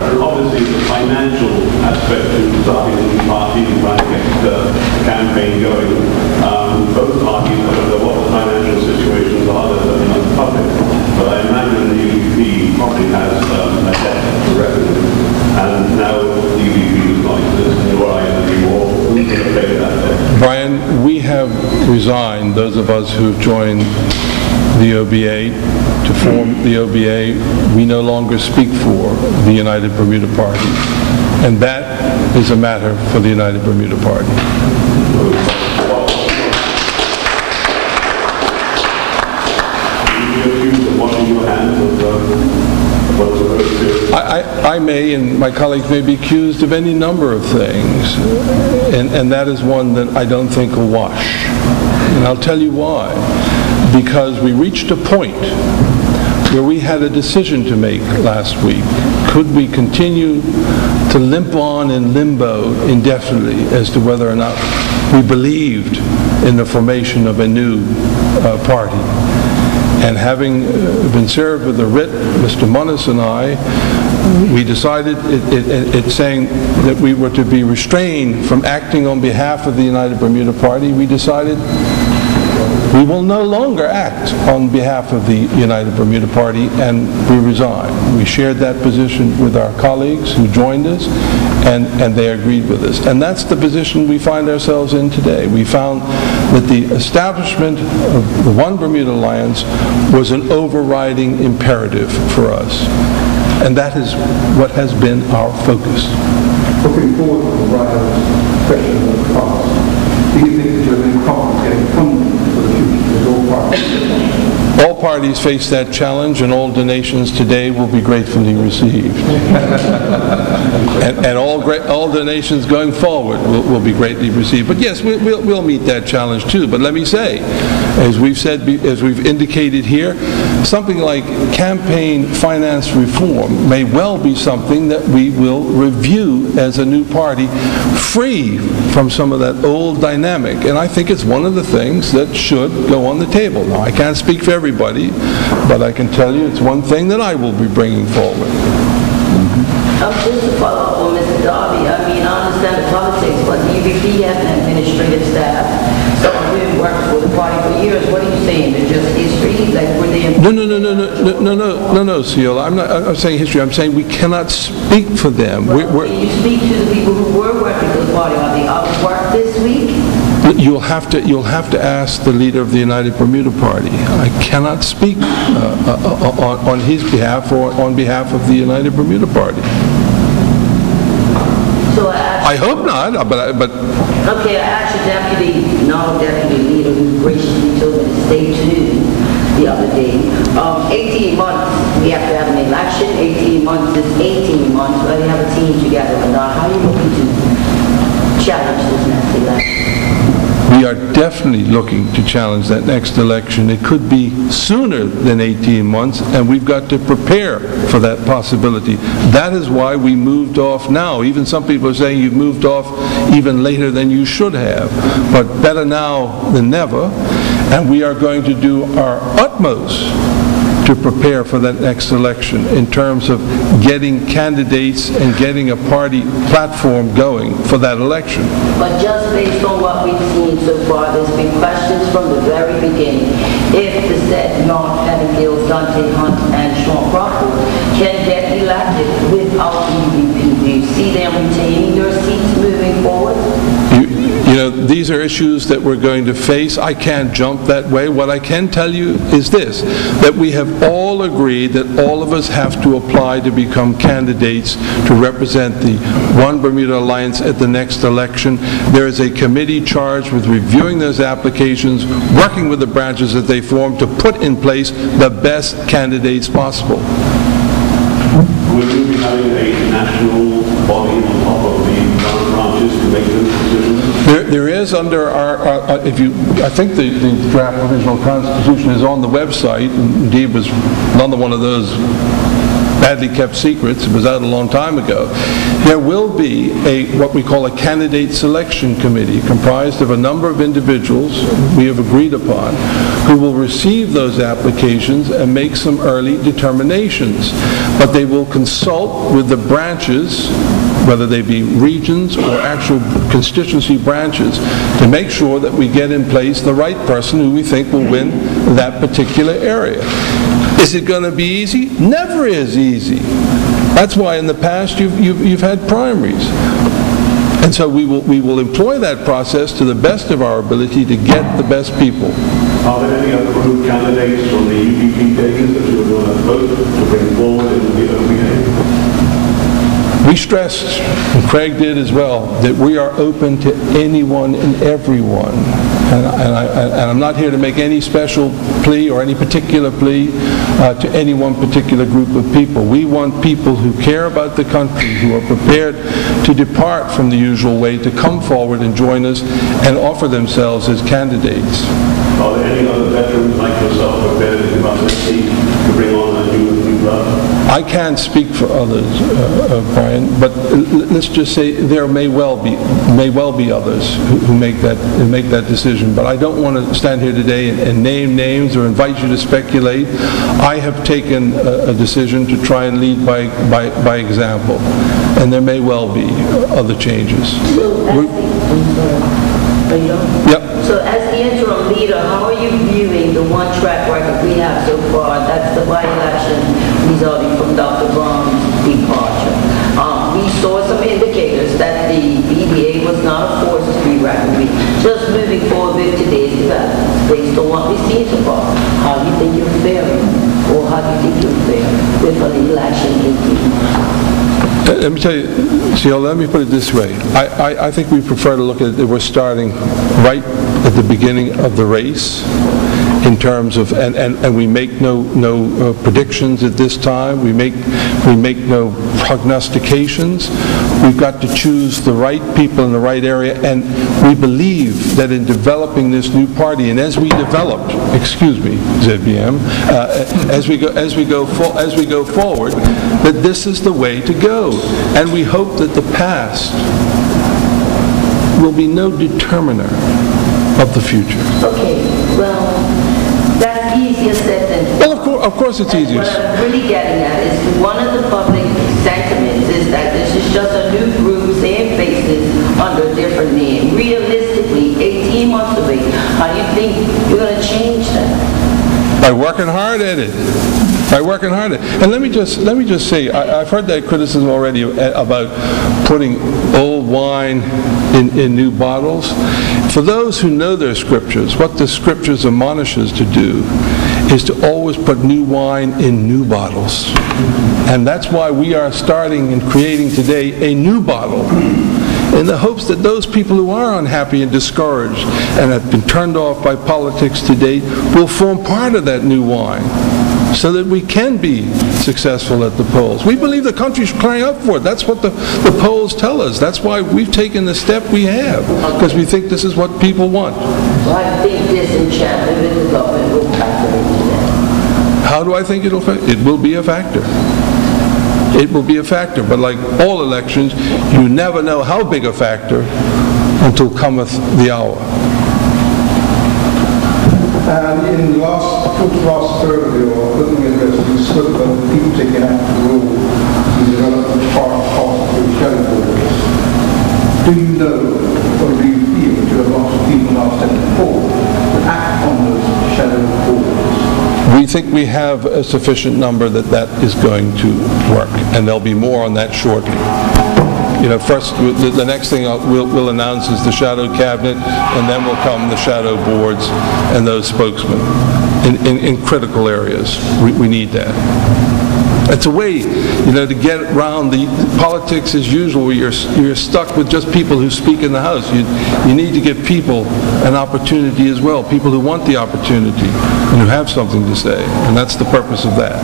Obviously, the financial aspect to starting a new party and trying to get the campaign going. Both parties, I don't know what the financial situations are, they're not public, but I imagine the UVP probably has a debt to revenue. And now the UVP is like this, nor I anymore. Who's going to pay that debt? Brian, we have resigned, those of us who have joined the OBA, to form the OBA. We no longer speak for the United Bermuda Party. And that is a matter for the United Bermuda Party. I may, and my colleagues may be accused of any number of things, and that is one that I don't think will wash. And I'll tell you why. Because we reached a point where we had a decision to make last week. Could we continue to limp on in limbo indefinitely as to whether or not we believed in the formation of a new party? And having been served with a writ, Mr. Munnis and I, we decided, it's saying that we were to be restrained from acting on behalf of the United Bermuda Party. We decided we will no longer act on behalf of the United Bermuda Party, and we resign. We shared that position with our colleagues who joined us, and they agreed with us. And that's the position we find ourselves in today. We found that the establishment of the One Bermuda Alliance was an overriding imperative for us. And that is what has been our focus. Looking forward to Brian's question of the past, do you think that you're in conflict getting funding for the future with all parties? All parties face that challenge, and all donations today will be gratefully received. and all donations going forward will be greatly received. But yes, we'll meet that challenge too. But let me say, as we've indicated here, something like campaign finance reform may well be something that we will review as a new party, free from some of that old dynamic. And I think it's one of the things that should go on the table. Now, I can't speak for everybody, but I can tell you it's one thing that I will be bringing forward. Just to follow up on Mr. Darby, I mean, I understand the politics, but the UVP has an administrative staff. Some of them worked for the party for years. What are you saying? They're just history? Like, were they... No, Seal. I'm not saying history. I'm saying we cannot speak for them. Well, can you speak to the people who were working for the party? Are they out of work this week? You'll have to ask the leader of the United Bermuda Party. I cannot speak on his behalf or on behalf of the United Bermuda Party. So I hope not, but okay, I asked your deputy leader who graciously told me to stay tuned the other day. 18 months, we have to have an election. 18 months is 18 months. Well, we have a team together. And how are you looking to challenge this next election? we are definitely looking to challenge that next election. It could be sooner than 18 months, and we've got to prepare for that possibility. That is why we moved off now. Even some people are saying you've moved off even later than you should have. But better now than never. And we are going to do our utmost to prepare for that next election in terms of getting candidates and getting a party platform going for that election. But just based on what we've seen so far, there's been questions from the very beginning. If the said non-Pettigill, Dante Hunt, and Sean Crawford can get elected without UVP, do you see them retaining their seats moving forward? You know, these are issues that we're going to face. I can't jump that way. What I can tell you is this, that we have all agreed that all of us have to apply to become candidates to represent the One Bermuda Alliance at the next election. There is a committee charged with reviewing those applications, working with the branches that they form to put in place the best candidates possible. Will you be having a national body on top of the branches to make those decisions? There is under our, I think the draft provisional constitution is on the website. Indeed, was another one of those badly kept secrets. It was out a long time ago. There will be what we call a candidate selection committee comprised of a number of individuals we have agreed upon who will receive those applications and make some early determinations. But they will consult with the branches, whether they be regions or actual constituency branches, to make sure that we get in place the right person who we think will win that particular area. Is it going to be easy? Never is easy. That's why in the past you've had primaries. And so we will employ that process to the best of our ability to get the best people. Are there any other group candidates from the UPP days that you would want to vote to bring forward in the OBA? We stressed, and Craig did as well, that we are open to anyone and everyone. And I'm not here to make any special plea or any particular plea to any one particular group of people. We want people who care about the country, who are prepared to depart from the usual way, to come forward and join us and offer themselves as candidates. Are there any other veterans like yourself prepared to give up their seat to bring on a new blood? I can't speak for others, Brian, but let's just say there may well be others who make that decision. But I don't want to stand here today and name names or invite you to speculate. I have taken a decision to try and lead by example, and there may well be other changes. Yep. So as the interim leader, how are you viewing the one track record we have so far? That's the by-election resulting from Dr. Brown's departure. We saw some indicators that the BBA was not a force to be reckoned with. Just moving forward with today's developments, based on what we've seen so far, how do you think you're faring? Or how do you think you'll fare with an election in 18 months? Let me tell you, let me put it this way. I think we prefer to look at it that we're starting right at the beginning of the race in terms of, and we make no predictions at this time. We make no prognostications. We've got to choose the right people in the right area, and we believe that in developing this new party, and as we develop, ZBM, as we go forward, that this is the way to go, and we hope that the past will be no determiner of the future. Okay, well, that's easier said than done. Well, of course it's easier. What I'm really getting at is one of the public sentiments is that this is just a new group, same faces, under a different name. Realistically, 18 months away, how do you think you're going to change that? By working hard at it. And let me just say, I've heard that criticism already about putting old wine in new bottles. For those who know their scriptures, what the scriptures admonish us to do is to always put new wine in new bottles. And that's why we are starting and creating today a new bottle, in the hopes that those people who are unhappy and discouraged and have been turned off by politics today will form part of that new wine, so that we can be successful at the polls. We believe the country's crying out for it. That's what the polls tell us. That's why we've taken the step we have, because we think this is what people want. Well, I think disenchantment with the government will factor into that. How do I think it will be a factor? It will be a factor, but like all elections, you never know how big a factor until cometh the hour. And in the last third of your opening address, you spoke about people taking active role in the development of the shadow borders. Do you know, or do you feel that you have lots of people now stepping forward to act on those shadow borders? We think we have a sufficient number that is going to work, and there'll be more on that shortly. First, the next thing we'll announce is the shadow cabinet, and then will come the shadow boards and those spokesmen in critical areas. We need that. It's a way, to get around the politics as usual, where you're stuck with just people who speak in the House. You need to give people an opportunity as well, people who want the opportunity and who have something to say, and that's the purpose of that.